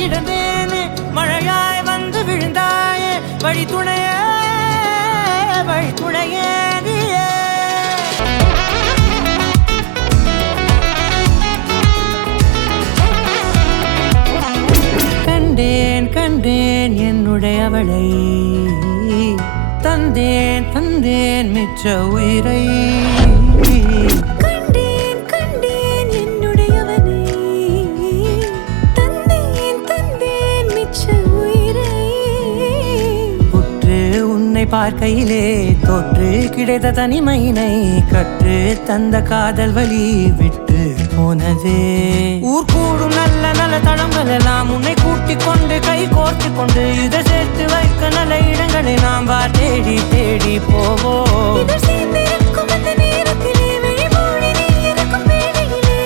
கிடந்தேனே மழையாய் வந்து விழுந்தாயே வழி துணையே வழி துணையே நீயே. கண்டேன் கண்டேன் என்னுடையவளை தந்தேன் தந்தேன் மிச்ச உயிரை. கண்டேன் கண்டேன் என்னுடையவனை தந்தேன் தந்தேன் மிச்ச உயிரை. உற்று உன்னை பார்க்கையிலே தோற்று கிடைத்த தனிமையினை கற்று தந்த காதல் வழி விட்டு போனதே. ஊர் கூடும் நல்ல நல்ல தளங்கள் எல்லாம் உன்னை கூட்டிக் கொண்டு கை கோர்த்து கொண்டு இதை சேர்த்து வைக்க நல்ல இடங்களை நாம் தேடி தேடி போவோம். இதழ் சேர்ந்திருக்கும் அந்த நேரத்திலே விழிமூடி நீ இருக்கும் வேளையிலே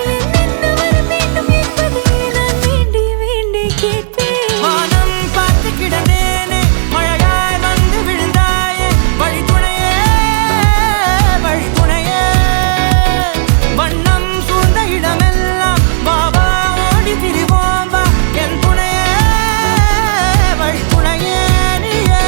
என்ன வர வேண்டும் என்பதை நான் வேண்டி வேண்டி கேட்பேன். வானம் பார்த்து கிடந்தேனே மழையாய் வந்து விழுந்தாயே வழி துணையே வழி துணையே. வண்ணம் சூழ்ந்த இடமெல்லாம் பாபா ஓடி திரிவோம் வா என் துணையே வழி துணையே நீயே.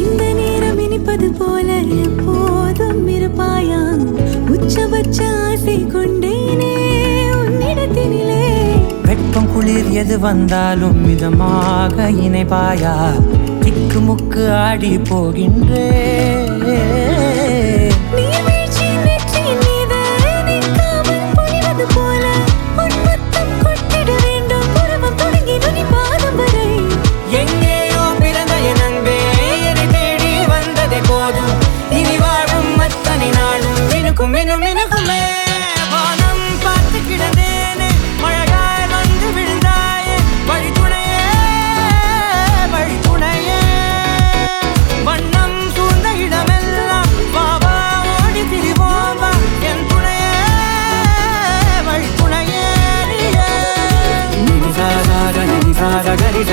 இந்த நேரம் இனிப்பது போல எப்போதும் இருப்பாயா உச்சபட்ச ஆசை கொண்டேனே உன்னிடத்தினிலே. வெப்பம் குளிர் எது வந்தாலும் மிதமாக இணைப்பாயா திக்கு முக்கு ஆடி போகின்றே. நீர்வீழ்ச்சி நெற்றியின் மீது நிற்காமல் பொழிவது போல உன் முத்தம் கொட்டிட வேண்டும் உருவம் தொடங்கி நுனி பாதம் வரை. எங்கேயோ பிறந்த என் அன்பே என்னை தேடி வந்ததே போதும் இனி வாழும் அத்தனை நாளும் மினுக்கும் மினும் மினுக்குமே. வானம் பார்த்து கிடந்தேனே மழையாய் வந்து விழுந்தாயே வழி துணையே வழி துணையே. வண்ணம் சூழ்ந்த இடமெல்லாம் பாபா ஓடி திரிவோம் வா என் துணையே வழி துணையே நீயே. நிசாக நிசாக கரிச